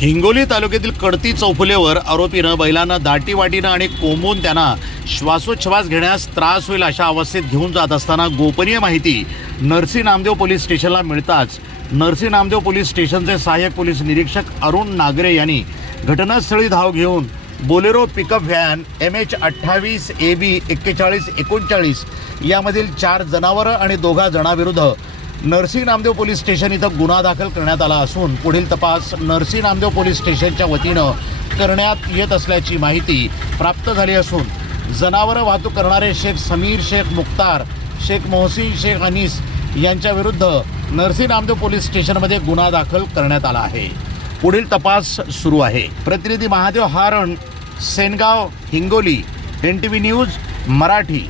हिंगोली तालुक्यातील कडती चौफुलेवर आरोपीनं बैलांना दाटीवाटीनं आणि कोंबून त्यांना श्वासोच्छ्वास घेण्यास त्रास होईल अशा अवस्थेत घेऊन जात असताना गोपनीय माहिती नरसी नामदेव पोलीस स्टेशनला मिळताच नरसी नामदेव पोलीस स्टेशनचे सहाय्यक पोलीस निरीक्षक अरुण नागरे यांनी घटनास्थळी धाव घेऊन Bolero pickup van M H अठ्ठावीस ए बी एक्केचाळीस एकोणचाळीस यामधील चार जनावरं आणि दोघा जणांविरुद्ध नरसी नामदेव पोलीस स्टेशन इथं गुन्हा दाखल करण्यात आला असून पुढील तपास नरसी नामदेव पोलीस स्टेशनच्या वतीनं करण्यात येत असल्याची माहिती प्राप्त झाली असून जनावरं वाहतूक करणारे शेख समीर शेख मुख्तार शेख मोहसिन शेख अनीस यांच्याविरुद्ध नरसी नामदेव पोलीस स्टेशनमध्ये गुन्हा दाखल करण्यात आला आहे. पुढील तपास सुरू आहे. प्रतिनिधी Mahadev Haran Sengaon Hingoli N T V news Marathi.